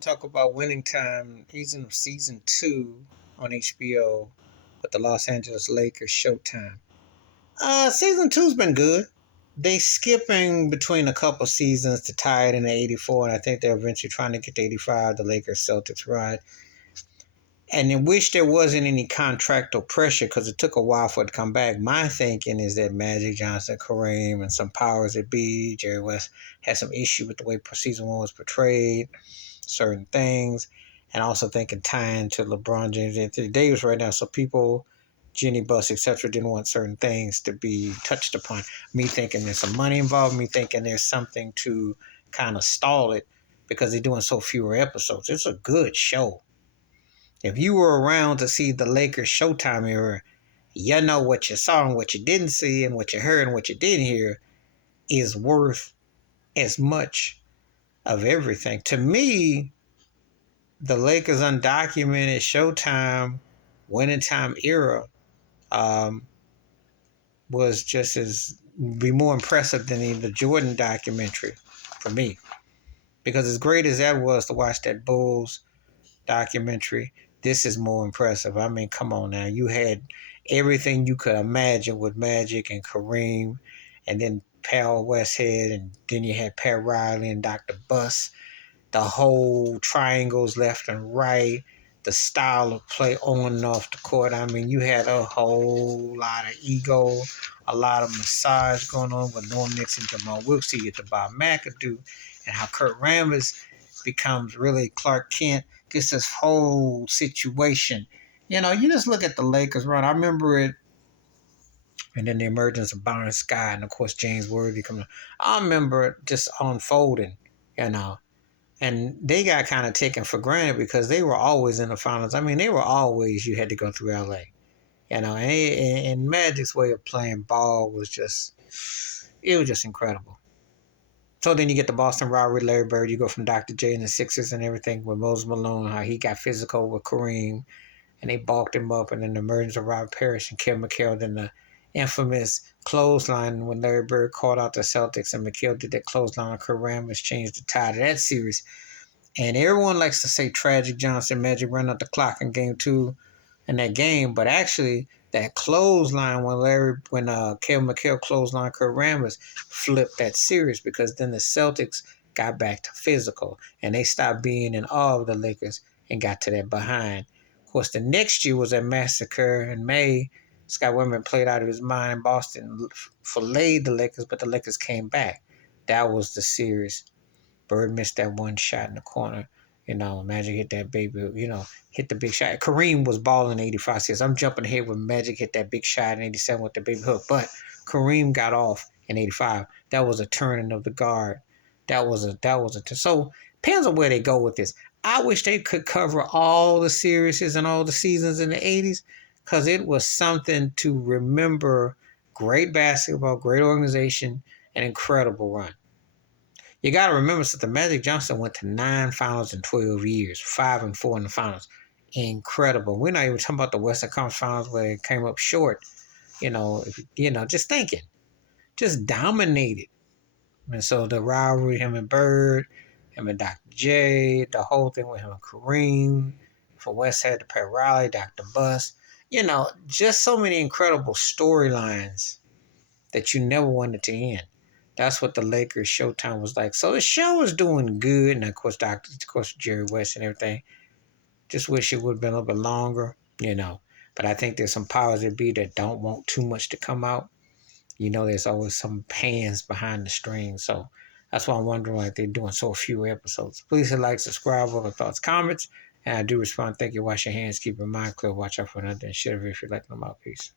talk about Winning Time, season 2 on HBO with the Los Angeles Lakers Showtime. Season two's been good. They skipping between a couple seasons to tie it in the 84, and I think they're eventually trying to get to 85, the Lakers Celtics ride. And I wish there wasn't any contractual pressure because it took a while for it to come back. My thinking is that Magic Johnson, Kareem, and some powers that be, Jerry West, had some issue with the way season 1 was portrayed, certain things, and also thinking tying to LeBron James and Anthony Davis right now. So people, Jenny Buss, etc., didn't want certain things to be touched upon. Me thinking there's some money involved, me thinking there's something to kind of stall it because they're doing so fewer episodes. It's a good show. If you were around to see the Lakers Showtime era, you know what you saw and what you didn't see and what you heard and what you didn't hear is worth as much of everything. To me, the Lakers undocumented Showtime Winning Time era was just as be more impressive than the Jordan documentary for me. Because as great as that was to watch that Bulls documentary, this is more impressive. I mean, come on now. You had everything you could imagine with Magic and Kareem, and then Pal Westhead, and then you had Pat Riley and Dr. Buss. The whole triangles left and right, the style of play on and off the court. I mean, you had a whole lot of ego, a lot of massage going on with Norm Nixon, Jamal Wilkes, you get to Bob McAdoo, and how Kurt Rambis becomes really Clark Kent, gets this whole situation. You know, you just look at the Lakers run. I remember it, and then the emergence of Byron Scott, and of course James Worthy coming. I remember it just unfolding, you know. And they got kind of taken for granted because they were always in the finals. I mean, they were always, you had to go through LA. You know, and Magic's way of playing ball was just, it was just incredible. So then you get the Boston rivalry, Larry Bird. You go from Dr. J and the Sixers and everything with Moses Malone, how he got physical with Kareem, and they balked him up. And then the emergence of Robert Parrish and Kim McHale. Then the infamous clothesline when Larry Bird called out the Celtics and McHale did that clothesline on Kurt Rambis, changed the tide of that series. And everyone likes to say Tragic Johnson, Magic run out the clock in game 2 in that game, but actually that clothesline when Kevin McHale clothesline Kurt Rambis flipped that series because then the Celtics got back to physical and they stopped being in awe of the Lakers and got to that behind. Of course, the next year was that massacre in May. Scott Wimmer played out of his mind in Boston, filleted the Lakers, but the Lakers came back. That was the series. Bird missed that one shot in the corner. You know, Magic hit that baby, hit the big shot. Kareem was balling in 85. Says I'm jumping ahead when Magic hit that big shot in 87 with the baby hook. But Kareem got off in 85. That was a turning of the guard. So depends on where they go with this. I wish they could cover all the series and all the seasons in the 80s because it was something to remember. Great basketball, great organization, an incredible run. You got to remember that the Magic Johnson went to 9 finals in 12 years, 5 and 4 in the finals. Incredible. We're not even talking about the Western Conference Finals where it came up short. Just thinking, just dominated. And so the rivalry, him and Bird, him and Dr. J, the whole thing with him and Kareem, from Westhead to Pat Riley, Dr. Buss. Just so many incredible storylines that you never wanted to end. That's what the Lakers Showtime was like. So the show was doing good, and of course, Jerry West and everything. Just wish it would have been a little bit longer, But I think there's some powers that be that don't want too much to come out. There's always some hands behind the strings. So that's why I'm wondering why they're doing so few episodes. Please hit like, subscribe, all the thoughts, comments. And I do respond. Thank you. Wash your hands. Keep your mind clear. Watch out for another and share if you like them out. Peace.